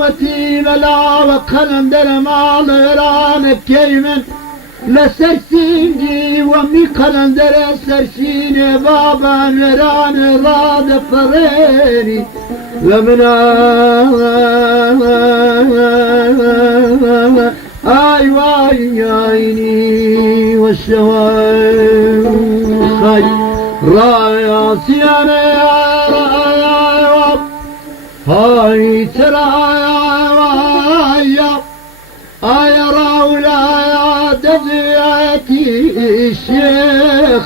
ولا وقلندر مال غران كيمن لسرسينجي ومي قلندر سرسين بابا نران راد فريري لمنا اي واي عيني والشواي خي رايا سيانا هاي ترى يا راولا يا دفعتي الشيخاني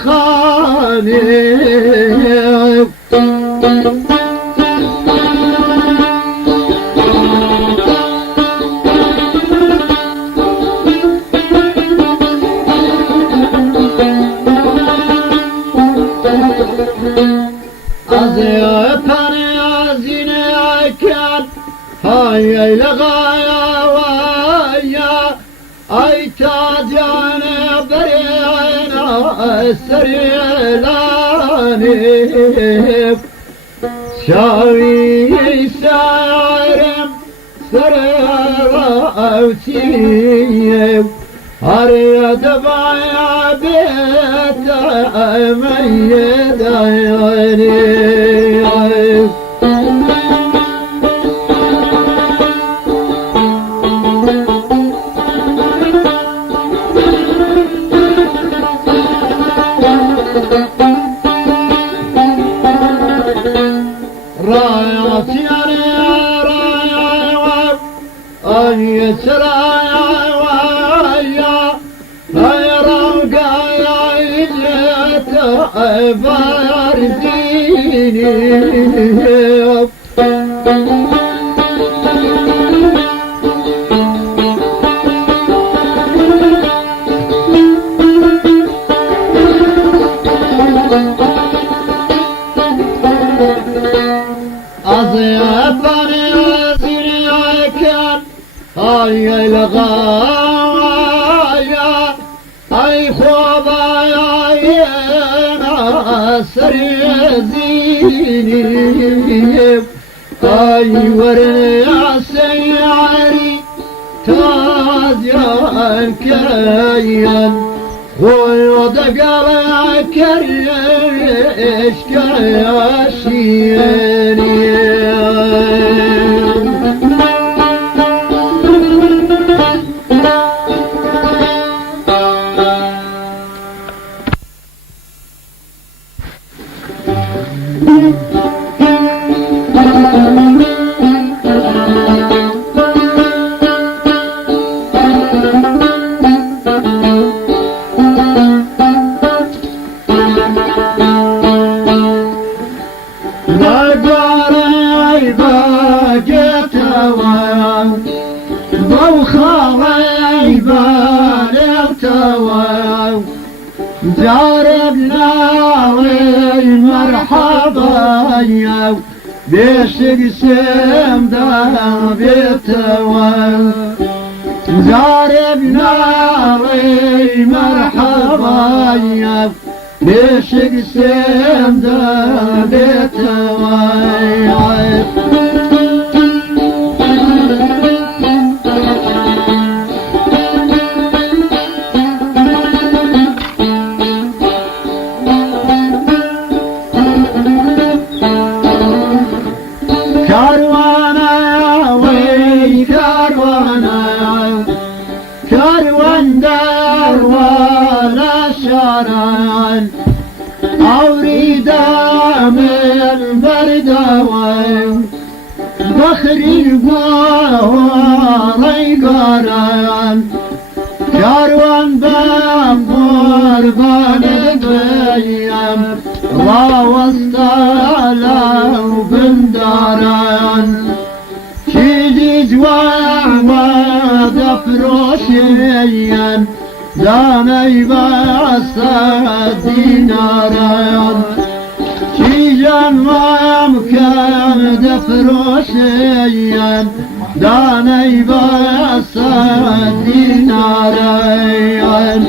هاي لغايا ويا اي تاجانا برينا السريلاني شاوي سارم سراوتي هريا دبايا بيت ميد عيني هاي لغايا اي خوضايا يا سريزيني اي وريا سياري تازيان كيان ويود قلع كريش كياشيني جاربنا مرحبا يا بيشق سمدا بيتوا جاربنا مرحبا يا بيشق سمدا بيتوا أوريد من بردوان بخري القواري قران كاروان بامور بانبيام ووسطالا بنداران شيدي جوان دفروشيان داني باسا ديناران شيجان ما يمكن دفروشيان داني باسا ديناران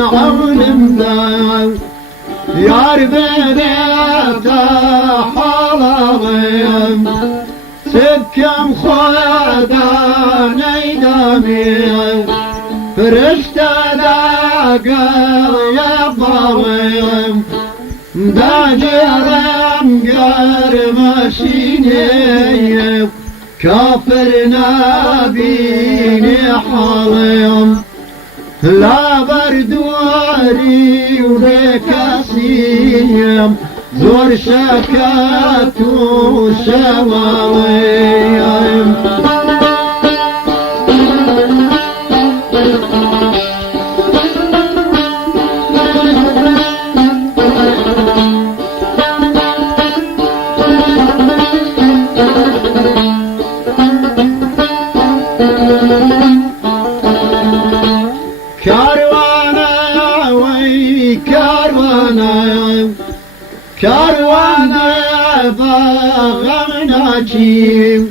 عونمdan Yar beni tahalalım Sekkem Khuda neydamiyim Firişte da gel yapalım Da cerem görmeşineyim Kafir nabini halım La berdwari ولكاسيم زور شكات وشواويم Karvana bağımına çiğ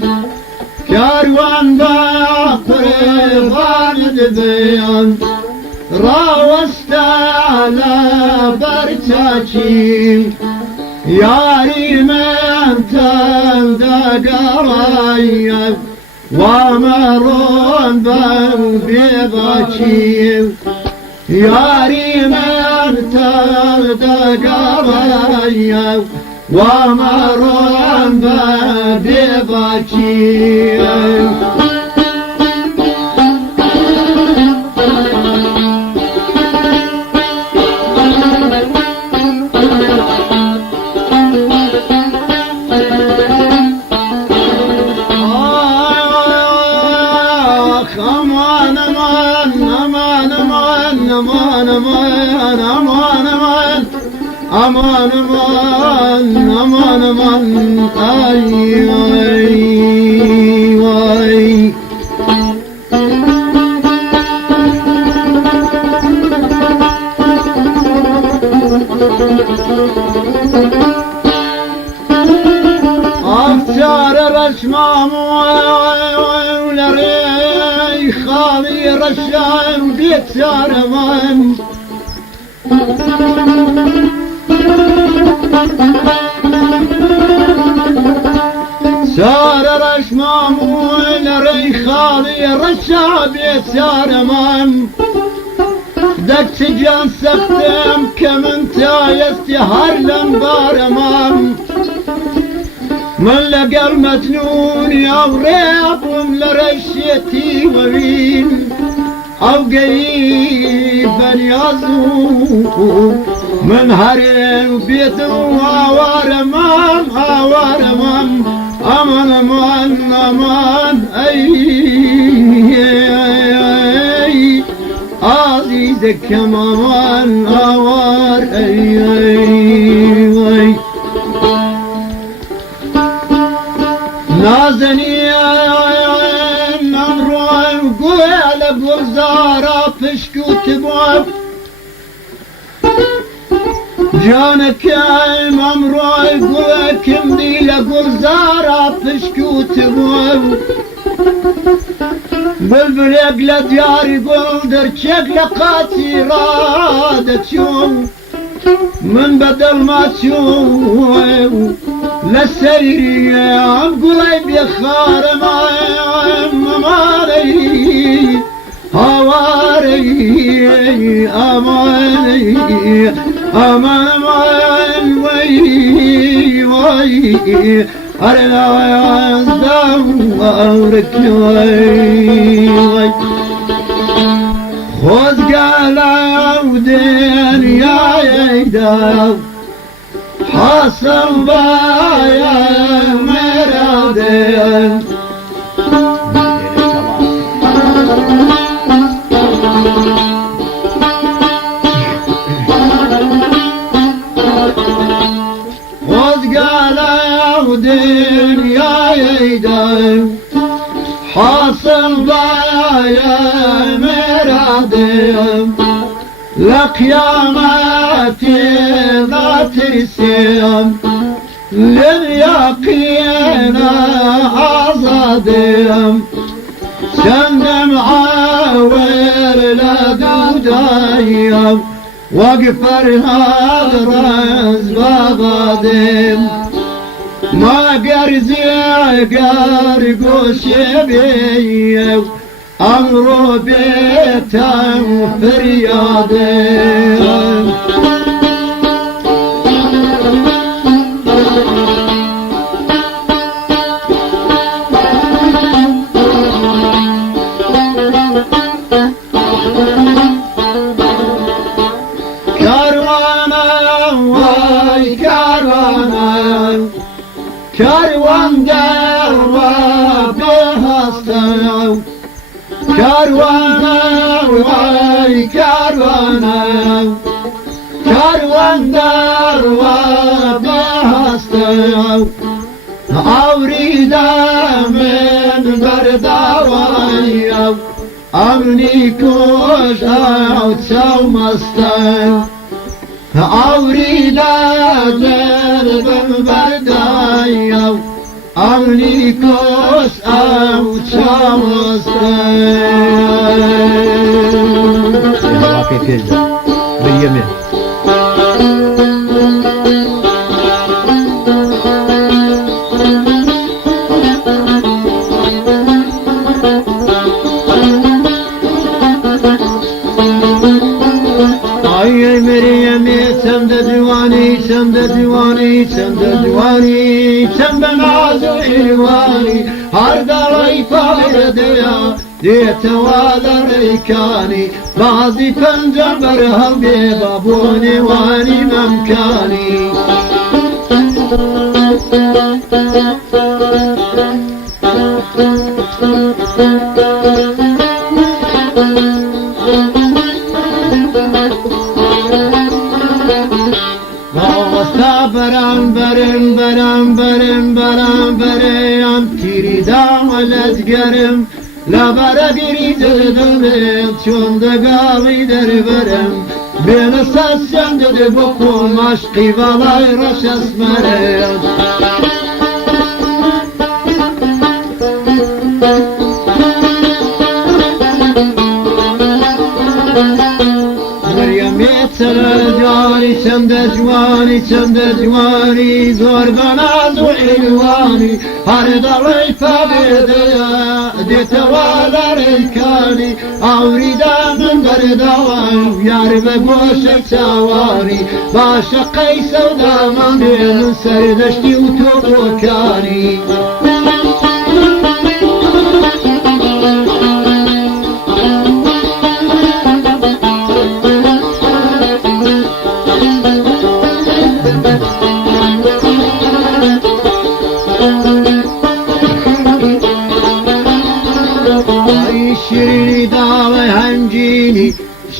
Karvanda kurban edin Ravastala berçaçi Yarimen tanda garayya Vamarun ben bebaçi Yarimen tanda garayya Vamarun ben bebaçi Aman aman aman aman ay ay ay Akçar raşmam evleri Khali raşam biçarman Sar raşmam evleri Khali raşam biçarman Dekçi can sıktım kemin tayesti harlem barmam من لقى المجنون يا وريبهم لرشيتي وين أو قريبا يزور من هرين بيته وارمام أمان أمان أمان أي عزيزك أمان أوار أي نازنين أمرون قول بوزارة فشكوت بوب جانك أمرون قول كمدي لقوزارة فشكوت بوب بلبل يقل دياري قلدر شك لقاتي رادت يوم من بدل ما تشوف للسيري عم قليب يخار مالي هواري أماني أمان وي أرنا يزدورك وي خذ قال عودين يا يداو حصل بايا مرادين خذ قال عودين يا يداو حاصل بايا مرادين لقيامتي لا ترسم لليقين عصدم سندم عاور لدودايم وقفرها غرز بابادم ما قرزي قرقوش بيو أمرو بيتم فريادم Kervan derva behastım Kervan derva kervanım Kervan derva behastım Avridamen berdavayım Amni kuş avçavmastım Avridamen berdavayım Amni kuş avçavmastım Vakit geldi. Beyyemin. Sen de divani, sen de divani, sen de divani, sen de nazu ilvani, har dalay farede ya, diyetevâler ikani, bazı penceber halbi, babuni vani memkani. برم تیری داملت گرم لبره گریدم چون دگالی در برم بین سسیم داده بکن عشقی والای رش اسمرم جوانی چند جوانی چند جوانی زور بناز و علوانی هر دلی پبیده دیت والر کانی آوریدم در دوان یار به گوش چواری باش قیس و دامن سردشتی و تو کانی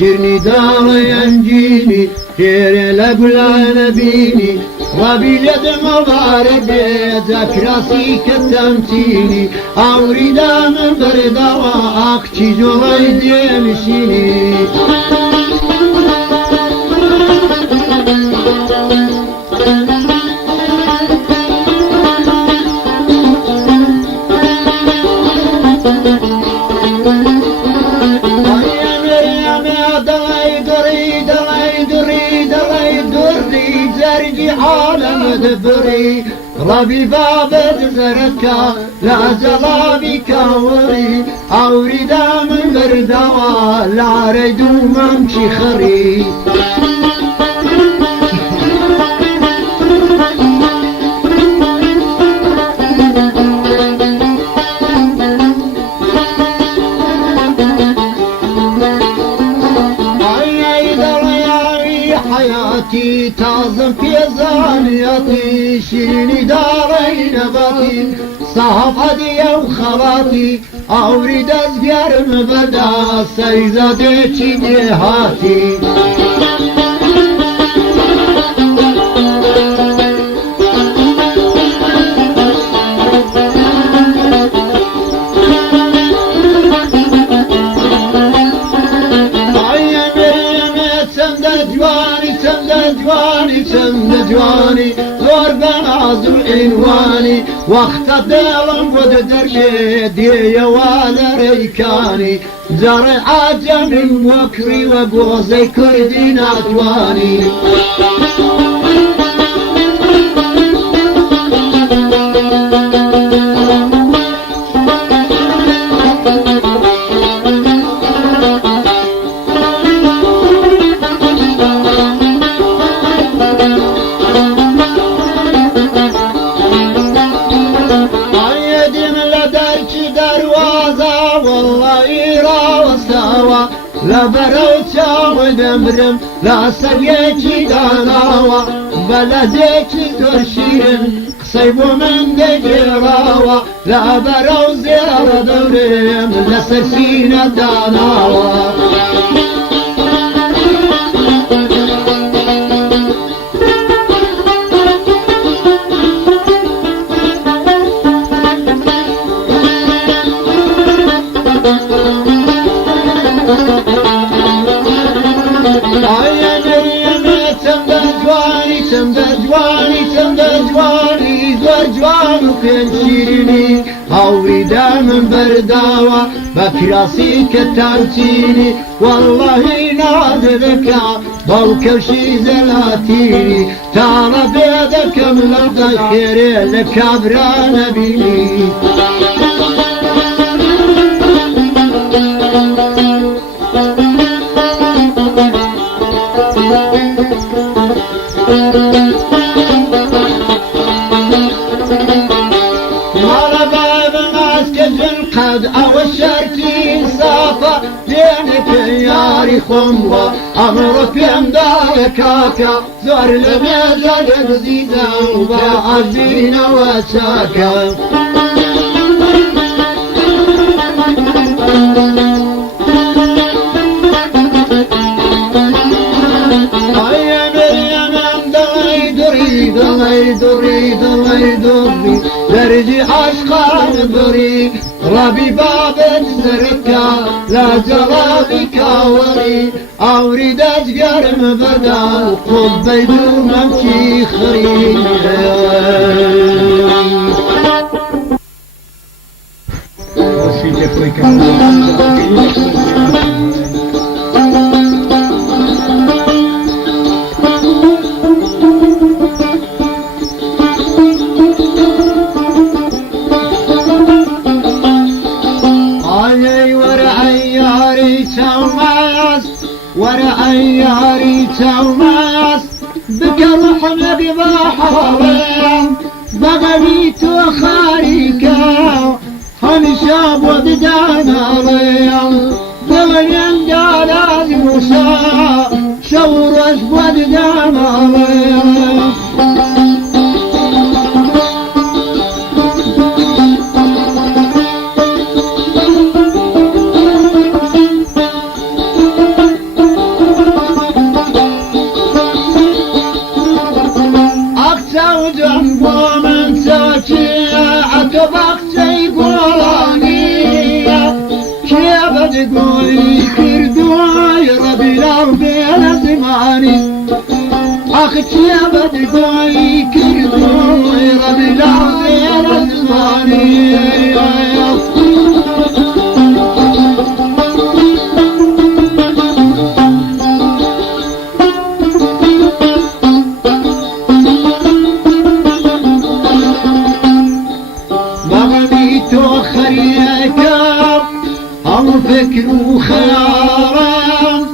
شیرنی داوی انجینی تیره لگلان بینی و بیلد مبارد زکراسی کتمتینی آوریدم بردوا اقچی جوی دیمشینی دبري ربي بابد زركا لا زلابي كاوري أوريد من بردوا لا ريدو ممشي خري حياتي تازم في زانياتي شيرني داري نباتي صاحب هدية وخواتي أوريد أزقر مبدا سيزادتي دهاتي جواني زور بناز وعنواني وقت دلم بود دربي دي والريكاني زرع عجم وكري وقوزي كردي ناتواني لا بروتا ودمرم لا سريتي داناوا بلديتي ترشيرن قصيبو من دجراوا لا برو زيارة دورم لا سرسينا داناوا شيريني هاوري دام برداوة بكراسي كتانتيني والله نادلك بوكوشي زلاتيني تعال بيدك ملقى الخير لك عبران بيني قد أوشرتي صافا دينك ياري خموة أمرك يمداركاكا زور لميزة زيدا وبعزين وشاكا درجي عشقان بري ربي باب الزركا لا جرابي كاوري أوريد أجقر مبدا قبي دومك خري ورعياري توماس بك روحنا بضاحرين بغبيت وخاريكا هنشاب وددانا ريم بغيان دالا المشا شورش وددانا ريم تقولي كردوي ربي الأرض لازماني أختي يا بدقوي كردوي ربي الأرض لازماني فكر وخيارا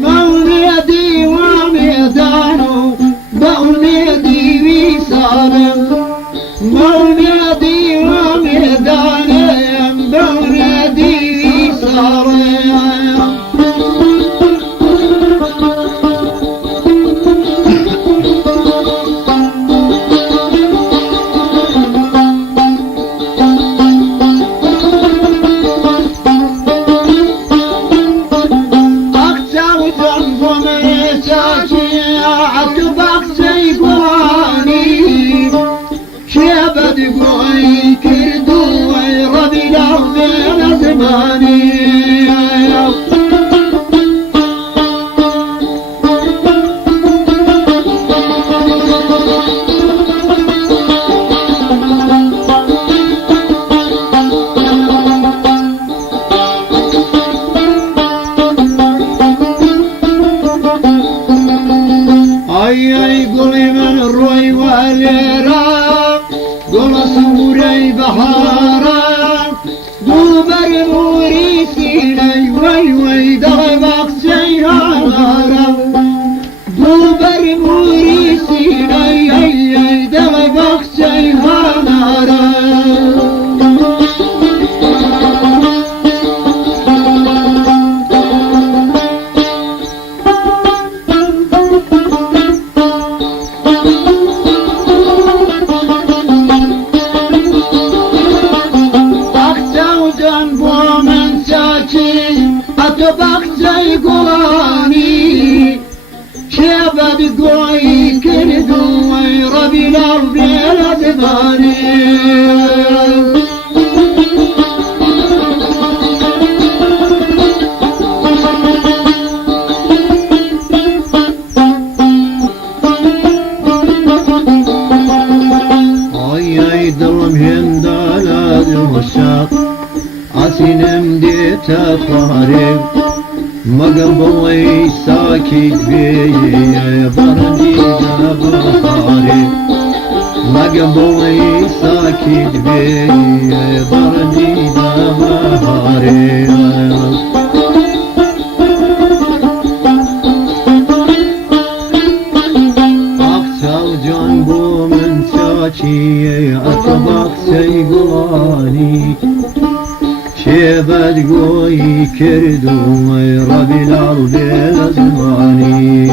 مولدي وميدانه بأولدي وصالم مولدي وميدانه هارا بو برموری سینای ای ای دل بخشی هانارا تو بخشای گلانی که بدگویی کردو ای ربی لربی لزبانی ay ay دلم هندالا دوشا عسینم دی تفارم مگم بوی ساکت بی برندی بخاری مگم بوی ساکت بی برندی بخاری اقصال جان بو من ساچی اتباق سیگلانی چه بدگویی کردم ای ربی لربی لزمانی